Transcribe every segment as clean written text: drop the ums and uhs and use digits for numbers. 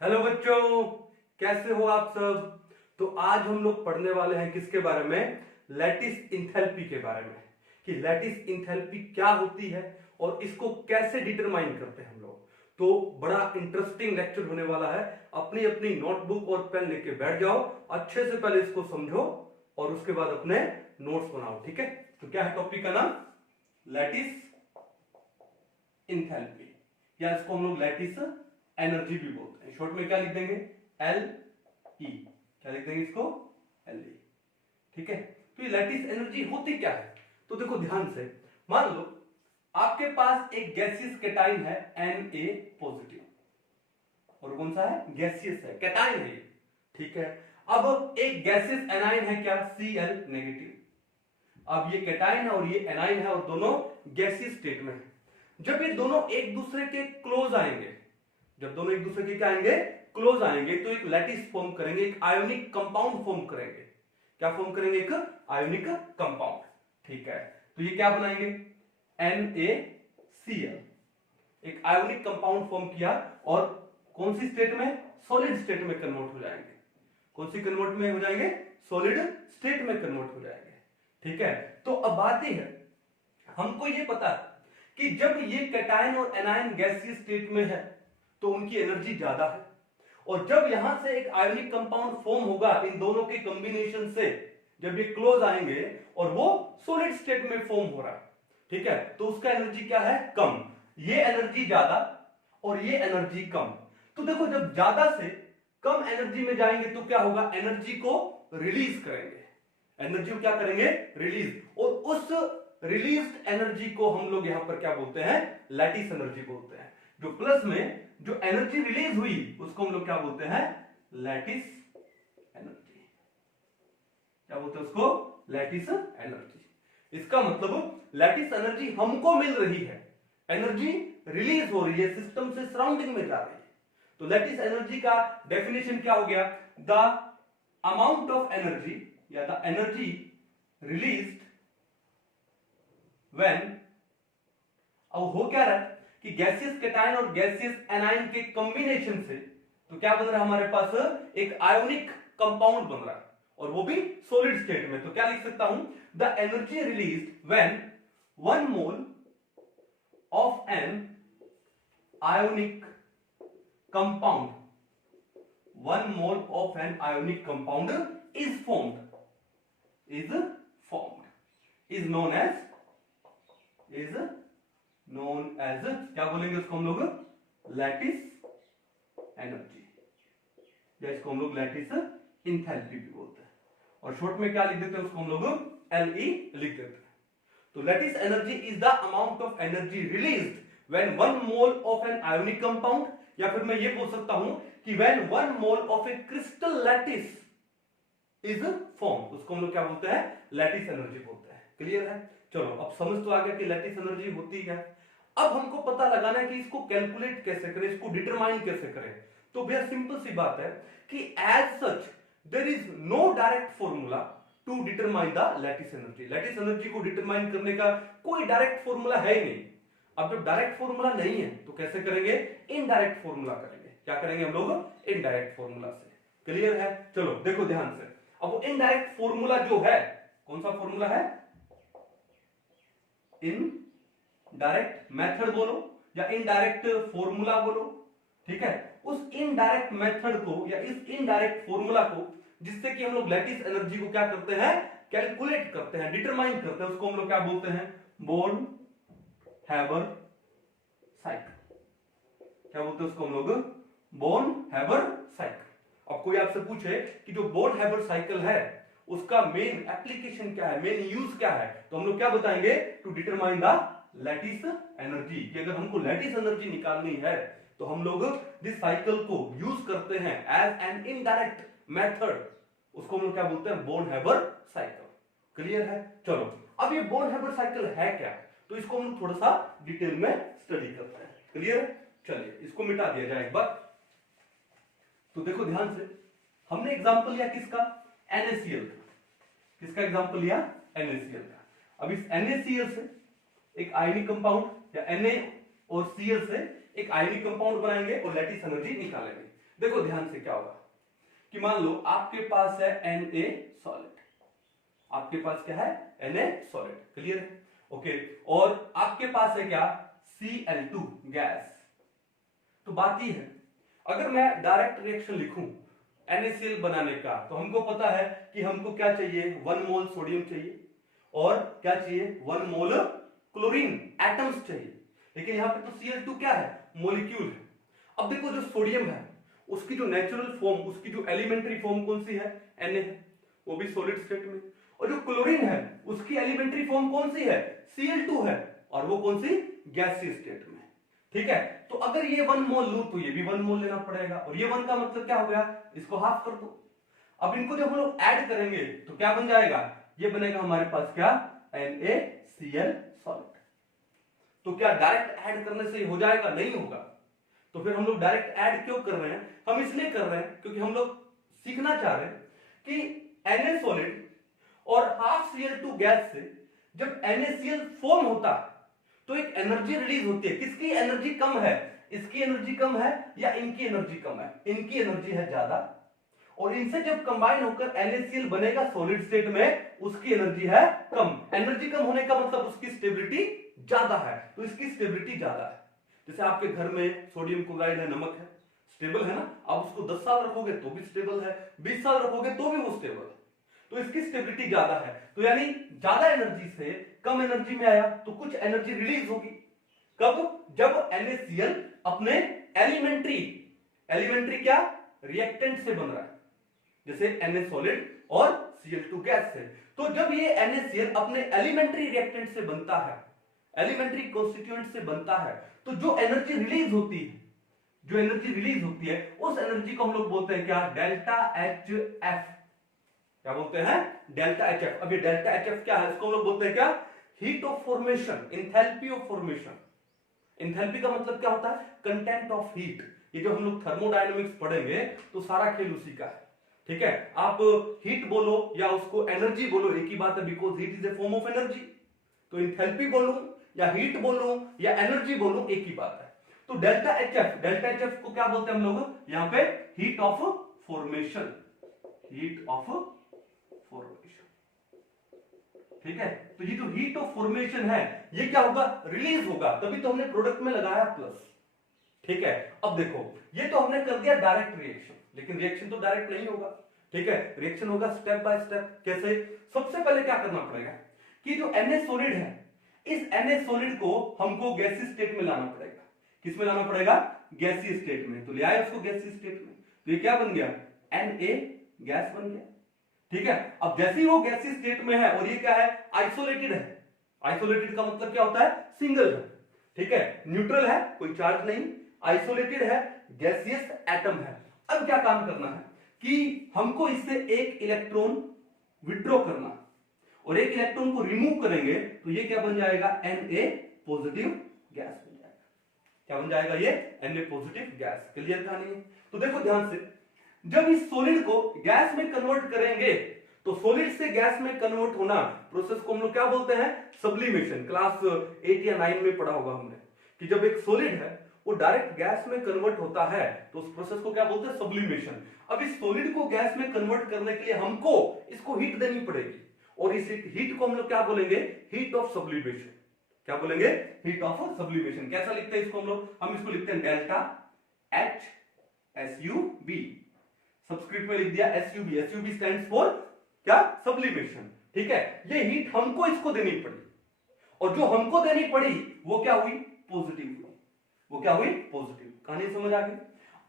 Hello बच्चों, कैसे हो आप सब। तो आज हम लोग पढ़ने वाले हैं किसके बारे में, लैटिस इंथैल्पी के बारे में, कि लैटिस इंथैल्पी क्या होती है और इसको कैसे डिटरमाइन करते हैं हम लोग। तो बड़ा इंटरेस्टिंग लेक्चर होने वाला है। अपनी अपनी नोटबुक और पेन लेके बैठ जाओ, अच्छे से पहले इसको समझो और उसके बाद अपने नोट्स बनाओ, ठीक है। तो क्या है टॉपिक का नाम, लैटिस इंथैल्पी, या इसको हम लोग लैटिस एनर्जी भी बोलते हैं। शॉर्ट में क्या लिख देंगे, एल ई। क्या लिख देंगे इसको, एल ई, ठीक है। तो ये लैटिस एनर्जी होती क्या है, तो देखो ध्यान से। मान लो आपके पास एक गैसियस कैटाइन है Na पॉजिटिव, और कौन सा है, गैसियस है, कैटाइन है ये, ठीक है। अब एक गैसियस एनाइन है क्या, Cl नेगेटिव। अब ये कैटाइन है और ये एनाइन है और दोनों गैसियस स्टेट में है। जब ये दोनों एक दूसरे के क्लोज आएंगे, जब दोनों एक दूसरे के क्या आएंगे, क्लोज आएंगे, तो एक लैटिस फॉर्म करेंगे, एक आयोनिक कंपाउंड फॉर्म करेंगे। क्या फॉर्म करेंगे, एक आयोनिक कंपाउंड, ठीक है। तो ये क्या बनाएंगे, NaCl, एक आयोनिक कंपाउंड फॉर्म किया और कौन सी स्टेट में, सॉलिड स्टेट में कन्वर्ट हो जाएंगे। कौन सी कन्वर्ट में हो जाएंगे, सॉलिड स्टेट में कन्वर्ट हो जाएंगे, ठीक है। तो अब आती है, हमको ये पता है कि जब ये कैटायन और एनायन गैसीय स्टेट में है तो उनकी एनर्जी ज्यादा है, और जब यहां से एक आयोनिक कंपाउंड फॉर्म होगा इन दोनों के कॉम्बिनेशन से, जब ये क्लोज आएंगे और वो सॉलिड स्टेट में फॉर्म हो रहा है, ठीक है, तो उसका एनर्जी क्या है, कम। ये एनर्जी ज्यादा और ये एनर्जी कम। तो देखो जब ज्यादा से कम एनर्जी में जाएंगे तो क्या होगा, एनर्जी को रिलीज करेंगे, एनर्जी को क्या करेंगे, रिलीज। और उस रिलीज्ड एनर्जी को हम लोग यहां पर क्या बोलते हैं, लैटिस एनर्जी बोलते हैं। जो प्लस में जो एनर्जी रिलीज हुई उसको हम लोग क्या बोलते हैं, लैटिस एनर्जी। क्या बोलते हैं उसको, लैटिस एनर्जी। इसका मतलब लैटिस एनर्जी हमको मिल रही है, एनर्जी रिलीज हो रही है, सिस्टम से सराउंडिंग में जा रही है। तो लैटिस एनर्जी का डेफिनेशन क्या हो गया, द अमाउंट ऑफ एनर्जी या द एनर्जी रिलीज्ड व्हेन, अब हो क्या रहा है कि गैसियस कैटायन और गैसियस एनायन के कॉम्बिनेशन से तो क्या बन रहा है हमारे पास, एक आयोनिक कंपाउंड बन रहा है, और वो भी सॉलिड स्टेट में। तो क्या लिख सकता हूं, the energy released when 1 mole of an ionic compound, 1 mole of an ionic compound is formed, is known as क्या बोलेंगे उसको हम लोग, लैटिस एनर्जी, या इसको हम लोग लैटिस इंथैल्पी भी बोलते हैं। और शॉर्ट में क्या लिख देते हैं उसको हम लोग, Le लिख देते हैं। तो lattice energy is the amount of energy released when 1 mole of an ionic compound, या फिर मैं ये बोल सकता हूं कि when 1 mole of a crystal lattice is form, उसको हम लोग क्या बोलते हैं, लैटिस एनर्जी बोलते हैं। क्लियर है, चलो अब समझ तो आ गया कि लैटिस एनर्जी होती है। अब हमको पता लगाना है कि इसको कैलकुलेट कैसे करें, इसको डिटरमाइन कैसे करें। तो भैया सिंपल सी बात है कि as such there is no direct formula to determine the lattice energy. Lattice energy को डिटरमाइन करने का कोई डायरेक्ट फॉर्मूला है ही नहीं। अब जब डायरेक्ट फॉर्मूला नहीं है तो कैसे करेंगे, इनडायरेक्ट फॉर्मूला करेंगे। क्या करेंगे हम लोग, इनडायरेक्ट फॉर्मूला से। क्लियर है, चलो देखो ध्यान से। अब वो इनडायरेक्ट फॉर्मूला जो है, कौन सा फॉर्मूला है, इन डायरेक्ट मेथड बोलो या इनडायरेक्ट फॉर्मूला बोलो, ठीक है। उस इनडायरेक्ट मेथड को या इस इनडायरेक्ट फॉर्मूला को, जिससे कि हम लोग लैटिस एनर्जी को क्या करते हैं, कैलकुलेट करते हैं, डिटरमाइन करते हैं, उसको हम लोग क्या बोलते हैं, बोर्न हैबर साइकिल। क्या बोलते हैं उसको हम लोग, बोर्न हैबर साइकिल। अब कोई आपसे पूछे कि जो बोर्न हैबर साइकिल है उसका मेन एप्लीकेशन क्या है, मेन यूज क्या है, तो हम लोग क्या बताएंगे, to determine the lattice energy. कि अगर हमको लैटिस एनर्जी निकालनी है तो हम लोग जिस साइकिल को यूज करते हैं एज एन इनडायरेक्ट मेथड, उसको हम लोग क्या बोलते हैं, बोर्न हैबर साइकिल। क्लियर है, चलो अब ये बोर्न हैबर साइकिल है क्या, तो इसको हम थोड़ा सा डिटेल में स्टडी करते हैं। क्लियर है, चलिए इसको मिटा दिया जाए एक बार। तो देखो ध्यान से, हमने एग्जांपल लिया किसका, NaCl का। किसका एग्जांपल लिया, NaCl का। अब इस NaCl से एक आयनिक कंपाउंड, या Na और Cl से एक आयनिक कंपाउंड बनाएंगे और लैटिस एनर्जी निकालेंगे। देखो ध्यान से क्या होगा कि मान लो आपके पास है Na सॉलिड, आपके पास क्या है Na सॉलिड, क्लियर है, ओके, और आपके पास है क्या Cl2 गैस। तो बात ये है अगर मैं डायरेक्ट रिएक्शन लिखूं NaCl बनाने का, तो हमको पता है कि हमको क्या चाहिए 1 मोल सोडियम चाहिए और क्या चाहिए 1 मोल क्लोरीन एटम्स चाहिए, लेकिन यहां पे तो Cl2 क्या है मॉलिक्यूल है। अब देखो जो सोडियम है उसकी जो नेचुरल फॉर्म, उसकी जो एलिमेंट्री फॉर्म कौन सी है Na है, वो भी सॉलिड स्टेट में, और जो क्लोरीन है उसकी एलिमेंट्री फॉर्म कौन सी है Cl2 है, और वो कौन सी गैसीय स्टेट में, ठीक है। तो अगर ये 1 मोल लूं तो ये भी 1 मोल लेना पड़ेगा, और ये 1 का मतलब क्या हो गया, इसको हाफ कर दो। अब इनको जब हम लोग ऐड करेंगे तो क्या बन जाएगा, ये बनेगा हमारे पास क्या NaCl सॉलिड। तो क्या डायरेक्ट ऐड करने से हो जाएगा, नहीं होगा। तो फिर हम लोग डायरेक्ट ऐड क्यों कर रहे हैं, हम इसलिए कर रहे हैं क्योंकि हम लोग सीखना चाह रहे हैं कि Na सॉलिड और हाफ Cl2 गैस से जब NaCl फॉर्म होता है तो एक एनर्जी रिलीज होती है। किसकी एनर्जी कम है, इसकी एनर्जी कम है या इनकी एनर्जी कम है, इनकी एनर्जी है ज्यादा, और इनसे जब कंबाइन होकर NaCl बनेगा सॉलिड स्टेट में, उसकी एनर्जी है कम। एनर्जी कम होने का मतलब उसकी स्टेबिलिटी ज्यादा है, तो इसकी स्टेबिलिटी ज्यादा है। जैसे आपके घर में सोडियम क्लोराइड है, नमक है, स्टेबल है ना, आप उसको 10 साल रखोगे तो भी स्टेबल है, 20 साल रखोगे तो भी वो स्टेबल है, तो इसकी स्टेबिलिटी ज्यादा है। तो यानी ज्यादा एनर्जी से कम एनर्जी में आया तो कुछ एनर्जी रिलीज होगी। कब, जब NaCl अपने एलिमेंट्री क्या रिएक्टेंट से बन रहा है, जैसे Na सॉलिड और Cl2 गैस से। तो जब ये NaCl अपने एलिमेंट्री रिएक्टेंट से बनता है, एलिमेंट्री कॉन्स्टिट्यूएंट से बनता है, तो जो एनर्जी रिलीज होती है, जो एनर्जी रिलीज होती है उस एनर्जी को हम लोग बोलते हैं क्या, डेल्टा HF। क्या बोलते हैं, डेल्टा HF। अब ये डेल्टा HF क्या है, इसको हम लोग बोलते हैं क्या, heat of formation, enthalpy of formation. Enthalpy का मतलब क्या होता है, कंटेंट ऑफ हीट। ये जो हम लोग थर्मोडायनेमिक्स पढ़ेंगे तो सारा खेल उसी का है, ठीक है। आप हीट बोलो या उसको एनर्जी बोलो एक ही बात है, because heat is a form of energy. तो इंथैल्पी बोलूं या हीट बोलूं या एनर्जी बोलूं एक ही बात है। तो डेल्टा HF को क्या बोलते हैं हम लोग, यहां पे heat of formation, heat of formation, ठीक है। तो ये जो हीट ऑफ फॉर्मेशन है ये क्या होगा, रिलीज होगा, तभी तो हमने प्रोडक्ट में लगाया प्लस, ठीक है। अब देखो ये तो हमने कर दिया डायरेक्ट रिएक्शन, लेकिन रिएक्शन तो डायरेक्ट नहीं होगा, ठीक है, रिएक्शन होगा स्टेप बाय स्टेप। कैसे, सबसे पहले क्या करना पड़ेगा कि जो Na सॉलिड है, इस Na सॉलिड को हमको गैसीय स्टेट में लाना पड़ेगा। किस में लाना पड़ेगा, गैसीय स्टेट में। तो ले आए उसको गैसीय स्टेट में, तो ये क्या बन गया, Na गैस बन गया, ठीक है। अब जैसे ही वो गैसीय स्टेट में है और ये क्या है, आइसोलेटेड है। आइसोलेटेड का मतलब क्या होता है, सिंगल है, ठीक है, न्यूट्रल है, कोई चार्ज नहीं, आइसोलेटेड है, गैसियस एटम है। अब क्या काम करना है कि हमको इससे एक इलेक्ट्रॉन विड्रॉ करना, और एक इलेक्ट्रॉन को रिमूव करेंगे तो ये क्या बन जाएगा, Na पॉजिटिव गैस बन जाएगा। क्या बन जाएगा, ये Na पॉजिटिव गैस। क्लियर कहानी है। तो देखो ध्यान से, जब इस सॉलिड को गैस में कन्वर्ट करेंगे तो सॉलिड से गैस में कन्वर्ट होना प्रोसेस को हम लोग क्या बोलते हैं, सब्लिमेशन। क्लास 8 या 9 में पढ़ा होगा हमने कि जब एक सॉलिड है वो डायरेक्ट गैस में कन्वर्ट होता है तो उस प्रोसेस को क्या बोलते हैं, सब्लिमेशन। अब इस सॉलिड को गैस में कन्वर्ट करने के लिए हमको इसको हीट देनी पड़ेगी, और इस हीट को हम लोग क्या बोलेंगे, हीट ऑफ सब्लिमेशन। क्या बोलेंगे, हीट ऑफ सब्लिमेशन। कैसा लिखते हैं इसको हम इसको लिखते हैं डेल्टा HSUB, सब्सक्रिप्ट में लिख दिया SUB स्टैंड्स फॉर क्या, सब्लिमेशन, ठीक है। ये हीट हमको इसको देनी पड़ी, और जो हमको देनी पड़ी वो क्या हुई, पॉजिटिव हुई, वो क्या हुई, पॉजिटिव। कहानी समझ आ गई।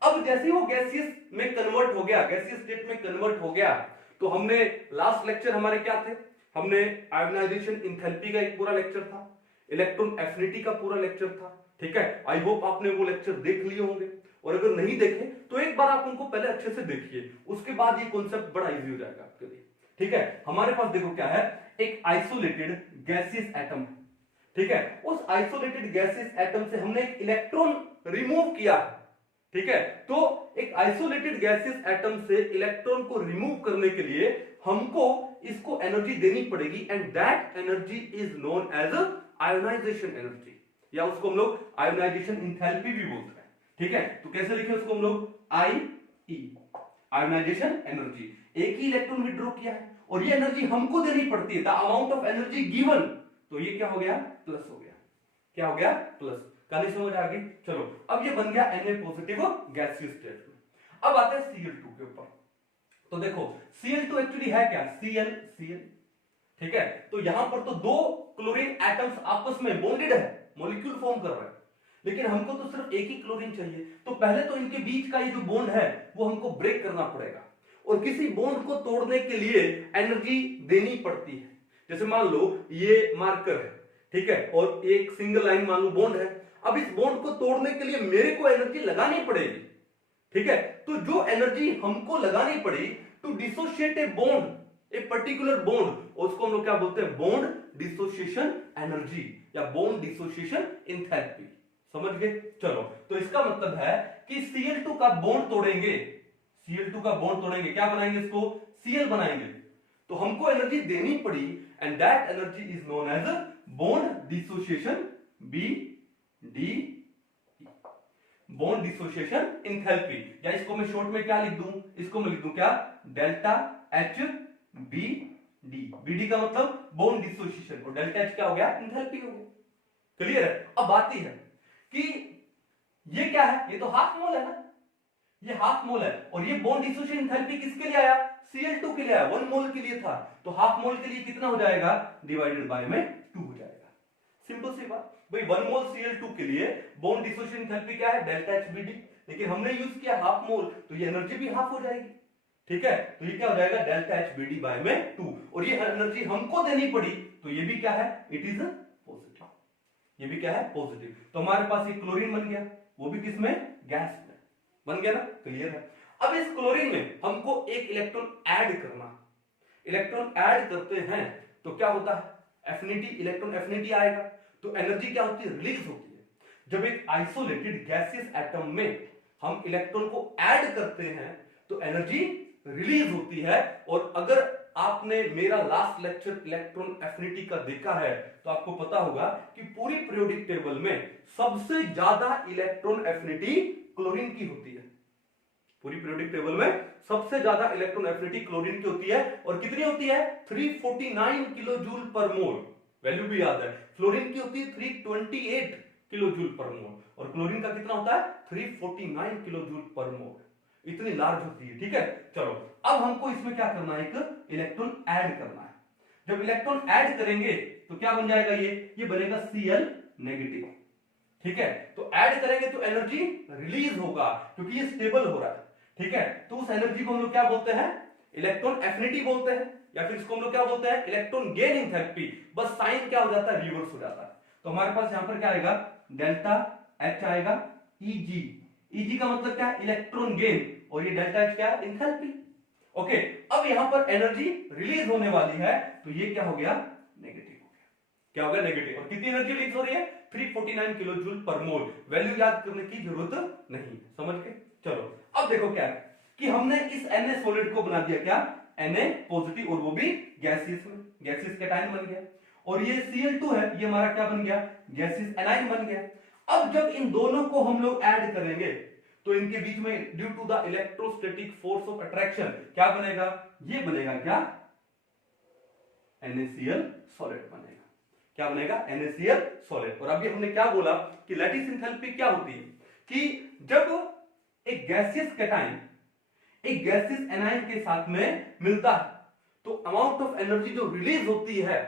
अब जैसे ही वो गैसियस में कन्वर्ट हो गया, गैसियस स्टेट में कन्वर्ट हो गया, तो हमने लास्ट लेक्चर हमारे क्या थे, हमने आयोनाइजेशन इंथैल्पी का एक पूरा लेक्चर था, इलेक्ट्रॉन एफिनिटी का पूरा लेक्चर था, ठीक है। आई होप आपने वो लेक्चर देख लिए होंगे, और अगर नहीं देखे तो एक बार आप उनको पहले अच्छे से देखिए, उसके बाद ये कॉन्सेप्ट बड़ा इजी हो जाएगा आपके लिए, ठीक है। हमारे पास देखो क्या है, एक आइसोलेटेड गैसियस एटम है, ठीक है। उस आइसोलेटेड गैसियस एटम से हमने एक इलेक्ट्रॉन रिमूव किया, ठीक है। तो एक आइसोलेटेड गैसियस एटम से इलेक्ट्रॉन को रिमूव करने के लिए हमको इसको एनर्जी देनी पड़ेगी, and that energy is known as ionization energy, या उसको हम लोग आयोनाइजेशन इंथैल्पी भी बोलते हैं, ठीक है। तो कैसे लिखे उसको हम लोग, I ई, आयोनाइजेशन एनर्जी। एक ही इलेक्ट्रॉन विड्रॉ किया है और ये एनर्जी हमको देनी पड़ती है, the amount of energy given, तो ये क्या हो गया, प्लस हो गया। क्या हो गया, प्लस। कहानी समझ आ गई। चलो अब ये बन गया Na पॉजिटिव गैसियस स्टेट में। अब आते हैं Cl2 के ऊपर। तो देखो Cl2 एक्चुअली है क्या, Cl, ठीक है। तो यहां पर तो दो क्लोरीन एटम्स आपस में बॉन्डेड है, मॉलिक्यूल फॉर्म कर रहा है, लेकिन हमको तो सिर्फ एक ही क्लोरीन चाहिए। तो पहले तो इनके बीच का ये जो बॉन्ड है वो हमको ब्रेक करना पड़ेगा, और किसी बॉन्ड को तोड़ने के लिए एनर्जी देनी पड़ती है। जैसे मान लो ये मार्कर है, ठीक है, और एक सिंगल लाइन मान लो बॉन्ड है। अब इस बॉन्ड को तोड़ने के लिए मेरे को एनर्जी लगानी पड़ेगी, ठीक है। तो जो एनर्जी हमको लगानी पड़ी to dissociate a bond, a particular bond, उसको हम लोग क्या बोलते हैं, बॉन्ड डिसोसिएशन एनर्जी या बॉन्ड डिसोसिएशन एंथैल्पी। समझ गए। चलो तो इसका मतलब है कि Cl2 का बॉन्ड तोड़ेंगे, Cl2 का बॉन्ड तोड़ेंगे, क्या बनाएंगे, इसको Cl बनाएंगे। तो हमको एनर्जी देनी पड़ी, and that energy is known as bond dissociation, BD, bond dissociation enthalpy. या इसको मैं शॉर्ट में क्या लिख दूं, इसको मैं लिख दूं क्या, डेल्टा HBD। BD का मतलब बॉन्ड डिसोसिएशन और डेल्टा H क्या हो गया, एंथैल्पी हो गया। क्लियर है। अब बात यह है कि ये क्या है, ये तो हाफ मोल है ना, ये हाफ मोल है, और ये बॉन्ड डिसोसिएशन एंथैल्पी किसके लिए आया, Cl2 के लिए आया, 1 मोल के लिए था। तो हाफ मोल के लिए कितना हो जाएगा, डिवाइडेड बाय में 2 हो जाएगा। सिंपल सी बात भाई, 1 मोल Cl2 के लिए बॉन्ड डिसोसिएशन एंथैल्पी क्या है, डेल्टा HBD, लेकिन हमने यूज किया हाफ मोल, तो ये एनर्जी भी हाफ हो जाएगी, ठीक है। तो ये क्या हो जाएगा, डेल्टा HBD बाय में 2, और ये एनर्जी हमको देनी पड़ी, तो ये भी क्या है, इट इज पॉजिटिव, ये भी क्या है, पॉजिटिव। तो हमारे पास एक क्लोरीन बन गया, वो भी किसमें, गैस में बन गया ना, क्लियर है। अब इस क्लोरीन में हमको एक इलेक्ट्रॉन ऐड करना, इलेक्ट्रॉन ऐड करते हैं तो क्या होता है, एफिनिटी, इलेक्ट्रॉन एफिनिटी आएगा, तो एनर्जी क्या होती है, रिलीज होती है। जब एक आइसोलेटेड गैसियस एटम में हम इलेक्ट्रॉन को ऐड करते हैं तो एनर्जी रिलीज होती है। और अगर आपने मेरा लास्ट लेक्चर इलेक्ट्रॉन एफिनिटी का देखा है तो आपको पता होगा कि पूरी पीरियोडिक टेबल में सबसे ज्यादा इलेक्ट्रॉन एफिनिटी क्लोरीन की होती है। पूरी पीरियोडिक टेबल में सबसे ज्यादा इलेक्ट्रॉन एफिनिटी क्लोरीन की होती है, और कितनी होती है, 349 किलो जूल पर मोल। वैल्यू भी याद है, फ्लोरीन की होती है 328 किलो जूल पर मोल, और क्लोरीन का कितना होता है, 349 किलो जूल पर मोल। इतनी लार्ज होती है, ठीक है। चलो अब हमको इसमें क्या करना है, एक इलेक्ट्रॉन ऐड करना है। जब इलेक्ट्रॉन ऐड करेंगे तो क्या बन जाएगा, ये बनेगा Cl नेगेटिव, ठीक है। तो ऐड करेंगे तो एनर्जी रिलीज होगा, क्योंकि ये स्टेबल हो रहा है, ठीक है। तो उस एनर्जी को हम लोग क्या बोलते हैं, इलेक्ट्रॉन एफिनिटी बोलते हैं, या फिर इसको हम लोग क्या बोलते हैं, इलेक्ट्रॉन गेन एंथैल्पी। बस साइन क्या हो जाता है, रिवर्स हो जाता है। तो हमारे पास यहां पर क्या आएगा, डेल्टा H आएगा, Eg का मतलब क्या है, इलेक्ट्रॉन गेन, और ये डेल्टा H क्या है, एंथैल्पी। ओके, अब यहां पर एनर्जी रिलीज होने वाली है, तो ये क्या हो गया, नेगेटिव हो गया। क्या हो गया, नेगेटिव। और कितनी एनर्जी रिलीज हो रही है, 349 किलो जूल पर मोल। वैल्यू याद करने की जरूरत नहीं, समझ के। चलो अब देखो क्या है कि हमने इस Na सॉलिड को बना दिया क्या, Na पॉजिटिव, और वो भी गैसियस में, गैसियस कैटायन बन गया। और ये Cl2 है, ये हमारा क्या बन गया, गैसियस एनायन बन गया। अब जब इन दोनों को हम लोग ऐड करेंगे तो इनके बीच में due to the electrostatic force of attraction क्या बनेगा, ये बनेगा क्या, NaCl सॉलिड बनेगा। क्या बनेगा, NaCl सॉलिड। और अभी हमने क्या बोला कि लैटिस एंथैल्पी क्या होती है, कि जब एक गैसियस कैटायन एक गैसियस एनायन के साथ में मिलता है तो अमाउंट ऑफ एनर्जी जो रिलीज होती है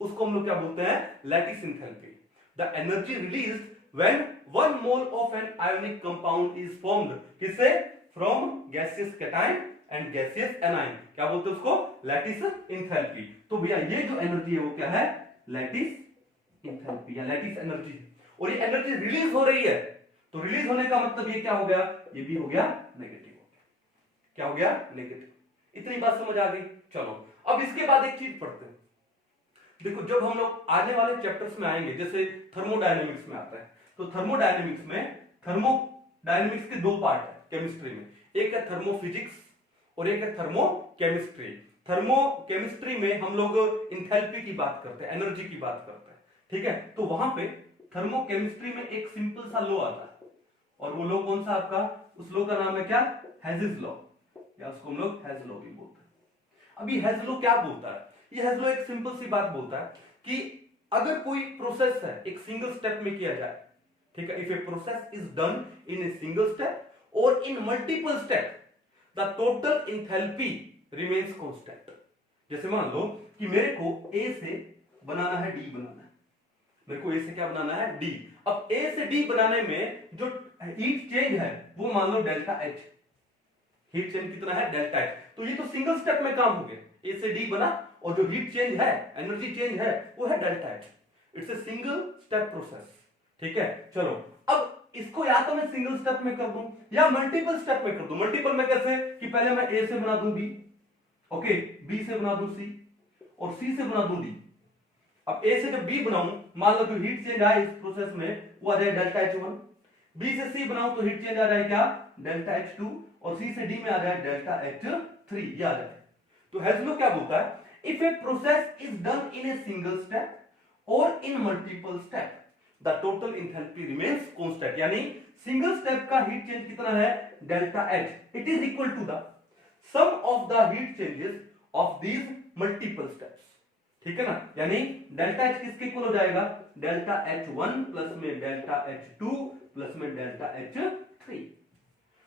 उसको हम लोग क्या बोलते हैं, lattice enthalpy. The energy released when 1 mole of an ionic compound is formed, किससे, from gaseous cation and gaseous anion, क्या बोलते हैं उसको, लैटिस एंथैल्पी। तो भैया ये जो एनर्जी है वो क्या है, लैटिस एंथैल्पी या लैटिस एनर्जी। और ये एनर्जी रिलीज हो रही है, तो रिलीज होने का मतलब ये क्या हो गया, ये भी हो गया नेगेटिव हो गया। क्या हो गया, नेगेटिव। इतनी बात समझ आ गई। चलो अब इसके बाद एक चीज पढ़ते हैं। देखो जब हम लोग आने वाले चैप्टर्स में आएंगे, जैसे थर्मोडायनेमिक्स में आता है, तो थर्मोडायनेमिक्स के 2 पार्ट है केमिस्ट्री में, एक है थर्मोफिजिक्स और एक है थर्मोकेमिस्ट्री। थर्मोकेमिस्ट्री में हम लोग इंथैल्पी की बात करते हैं, एनर्जी की बात करते हैं, ठीक है। तो वहां पे थर्मोकेमिस्ट्री में एक सिंपल सा लॉ आता है, और वो लॉ कौन सा आपका, उस लॉ का नाम है क्या, हेजिस लॉ, या उसको हम लोग हेज लॉ भी बोलते हैं। अब ये हेज लॉ क्या बोलता है, ये हेज लॉ एक सिंपल सी बात बोलता है कि अगर कोई प्रोसेस है एक सिंगल स्टेप में किया जाए, ठीक है, if a process is done in a single step और in multiple step the total enthalpy remains constant. जैसे मान लो कि मेरे को ए से बनाना है डी बनाना है, मेरे को ए से क्या बनाना है, डी। अब ए से डी बनाने में जो हीट चेंज है वो मान लो डेल्टा एच, हीट चेंज कितना है, डेल्टा एच। तो ये तो सिंगल स्टेप में काम हो गया, ए से डी बना और जो हीट चेंज है, एनर्जी चेंज है वो है delta H. It's a single step process, ठीक है। चलो अब इसको या तो मैं सिंगल स्टेप में कर दूं या मल्टीपल स्टेप में कर दूं। मल्टीपल में कैसे, कि पहले मैं ए से बना दूं बी, ओके, बी से बना दूं सी और सी से बना दूं डी। अब ए से जब बी बनाऊं, मान लो जो हीट चेंज आए इस प्रोसेस में वो आ जाए डेल्टा एच वन, बी से सी बनाऊं तो हीट चेंज आ जाए क्या, डेल्टा एच टू, और सी से डी में आ जाए डेल्टा एच थ्री, ये आ जाए। तो हेज लॉ क्या बोलता है, if a process is done in a single step और in multiple step the total enthalpy remains constant, यानी सिंगल स्टेप का हीट चेंज कितना है, delta H, it is equal to the sum of the heat changes of these multiple steps, ठीक है ना। यानी delta H किसके इक्वल हो जाएगा, डेल्टा एच वन प्लस में डेल्टा एच टू प्लस में डेल्टा एच थ्री।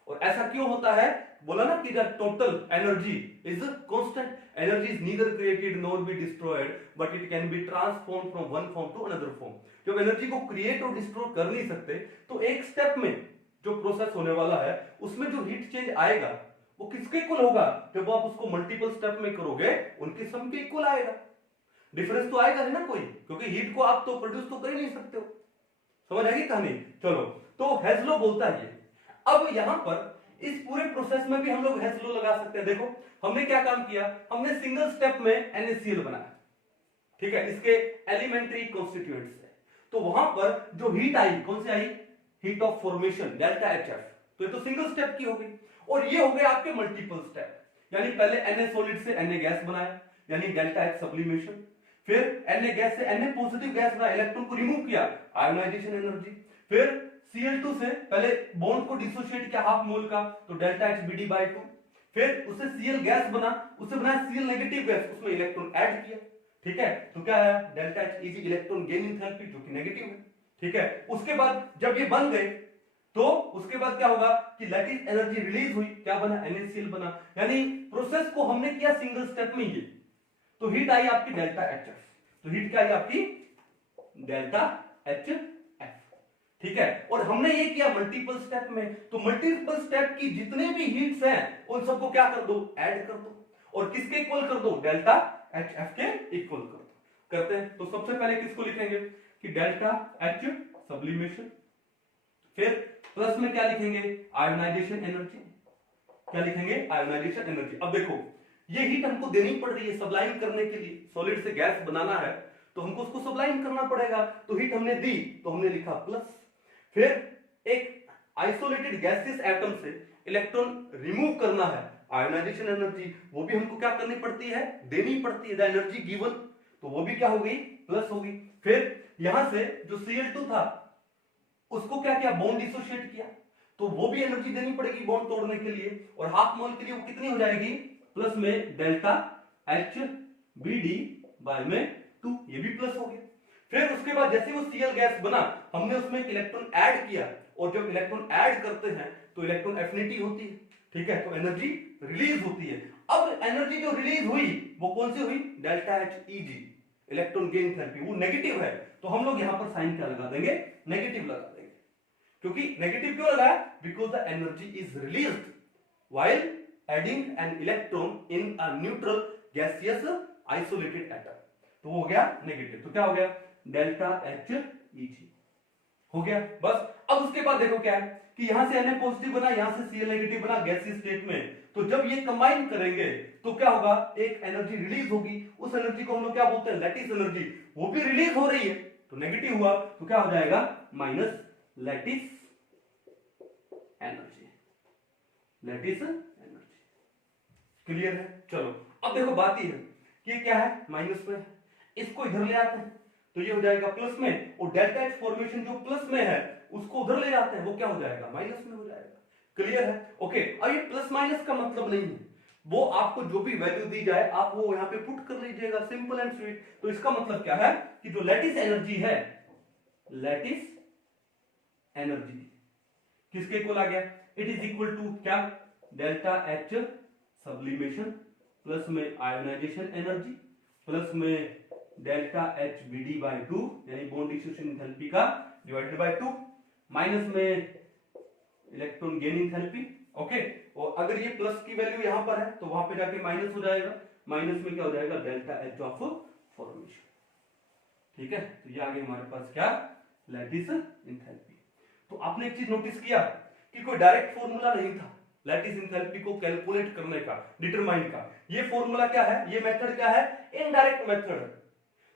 और ऐसा क्यों होता है, बोला ना कि the total energy is constant, energy is neither created nor be destroyed but it can be transformed from one form to another form. जब एनर्जी को क्रिएट और डिस्ट्रॉय कर नहीं सकते तो एक स्टेप में जो प्रोसेस होने वाला है उसमें जो हीट चेंज आएगा वो किसके इक्वल होगा, जब आप उसको मल्टीपल स्टेप में करोगे उनके सम के इक्वल आएगा। डिफरेंस तो आएगा नहीं ना कोई, क्योंकि हीट को आप तो प्रोड्यूस तो कर ही नहीं सकते हो। समझ आएगी कहानी। चलो तो हेज लॉ बोलता है ये। अब यहां पर इस पूरे प्रोसेस में भी हम लोग हेज लॉ लगा सकते हैं। देखो हमने क्या काम किया, हमने सिंगल स्टेप में NaCl बनाया, ठीक है, इसके एलिमेंट्री कॉन्स्टिट्यूएंट्स से। तो वहां पर जो हीट आई, कौन सी आई, heat of formation delta HF, तो ये तो सिंगल स्टेप की हो गई। और ये हो गए आपके मल्टीपल स्टेप, यानी पहले Na सॉलिड से Na गैस बनाया यानी डेल्टा H सब्लिमेशन, फिर Na गैस से Na पॉजिटिव गैस बना, इलेक्ट्रॉन को रिमूव किया, आयोनाइजेशन एनर्जी, फिर Cl2 से पहले बॉन्ड को डिसोशिएट किया हाफ मोल का, तो डेल्टा HBD/2, फिर उससे Cl गैस बना, उससे बना Cl नेगेटिव गैस, उसमें इलेक्ट्रॉन ऐड किया, ठीक है, तो क्या है delta Heg, electron gain enthalpy जो कि नेगेटिव है, ठीक है। उसके बाद जब ये बन गए तो उसके बाद क्या होगा कि लैटिस एनर्जी रिलीज हुई, क्या बना, NaCl बना। यानी प्रोसेस को हमने किया सिंगल स्टेप में ये, तो हीट आई आपकी डेल्टा HF, तो हीट क्या आई आपकी डेल्टा HF, ठीक है। और हमने ये किया मल्टीपल स्टेप में, तो मल्टीपल स्टेप की जितने भी हीट्स हैं उन सबको क्या कर दो, ऐड कर दो, और किसके इक्वल कर दो, डेल्टा HF के इक्वल कर दो। करते हैं तो सबसे पहले किसको लिखेंगे कि डेल्टा H सब्लिमेशन, फिर प्लस में क्या लिखेंगे, आयोनाइजेशन एनर्जी, क्या लिखेंगे, आयोनाइजेशन एनर्जी। अब देखो ये हीट हमको देनी पड़ रही है सब्लाइम करने के लिए, सॉलिड से गैस बनाना है तो हमको उसको सब्लाइम करना पड़ेगा, तो हीट हमने दी तो हमने लिखा प्लस। फिर एक आइसोलेटेड गैसियस एटम से इलेक्ट्रॉन रिमूव करना है, आयोनाइजेशन एनर्जी, वो भी हमको क्या करनी पड़ती है, देनी पड़ती है, द एनर्जी गिवन, तो वो भी क्या हो गई, प्लस हो गई। फिर यहां से जो Cl2 था उसको क्या किया, बॉन्ड डिसोशिएट किया, तो वो भी एनर्जी देनी पड़ेगी बॉन्ड तोड़ने के लिए, और हाफ मोल के लिए वो कितनी हो जाएगी, प्लस में डेल्टा HBD/2, ये भी प्लस हो गया। फिर उसके बाद जैसे वो Cl गैस बना हमने उसमें इलेक्ट्रॉन ऐड किया, और जब इलेक्ट्रॉन ऐड करते हैं तो इलेक्ट्रॉन एफिनिटी होती है, ठीक है, तो एनर्जी रिलीज होती है। अब एनर्जी जो रिलीज हुई वो कौन सी हुई, delta Heg, electron gain therapy, वो नेगेटिव है, तो हम लोग यहां पर साइन क्या लगा देंगे, नेगेटिव लगा देंगे। क्योंकि नेगेटिव क्यों लगा, because the energy is released while adding an electron in a neutral gaseous isolated atom, तो वो हो गया नेगेटिव, तो क्या हो गया, डेल्टा Heg हो गया बस। अब उसके बाद देखो क्या है कि यहां से Na पॉजिटिव बना, यहां से Cl नेगेटिव बना गैसियस स्टेट में, तो जब ये कंबाइन करेंगे तो क्या होगा, एक एनर्जी रिलीज होगी, उस एनर्जी को हम लोग क्या बोलते हैं, लैटिस एनर्जी, वो भी रिलीज हो रही है तो नेगेटिव हुआ, तो क्या हो जाएगा, minus lattice energy, lattice energy. Clear है। चलो अब देखो बात ये है कि ये क्या है, माइनस में, इसको इधर ले आते हैं तो ये हो जाएगा प्लस में, और डेल्टा H फॉर्मेशन जो प्लस में है उसको उधर ले जाते हैं, वो क्या हो जाएगा, माइनस में हो जाएगा। क्लियर है? ओके। अब ये प्लस माइनस का मतलब नहीं है, वो आपको जो भी वैल्यू दी जाए आप वो यहाँ पे पुट कर लीजिएगा, सिंपल एंड स्वीट। तो इसका मतलब क्या है कि जो लैटिस एनर्जी है, लैटिस एनर्जी किसके इक्वल आ गया, इट इज इक्वल टू क्या, डेल्टा एच सब्लिमेशन प्लस में आयोनाइजेशन एनर्जी प्लस में डेल्टा एच बीडी बाई 2 यानी बॉन्ड डिस्ट्रीब्यूशन एंथैल्पी का डिवाइडेड बाय 2 माइनस में इलेक्ट्रॉन गेन एंथैल्पी। ओके, और अगर ये प्लस की वैल्यू यहां पर है तो वहां पे जाके माइनस हो जाएगा, माइनस में क्या हो जाएगा, डेल्टा एच ऑफ फॉर्मेशन। ठीक है, तो ये आगे हमारे पास क्या, लैटिस एंथैल्पी। तो आपने एक चीज नोटिस किया कि कोई डायरेक्ट फॉर्मूला नहीं था लैटिस एंथैल्पी को कैलकुलेट करने का, डिटरमाइन का। ये फॉर्मूला क्या है, ये मेथड क्या है, इनडायरेक्ट मेथड है।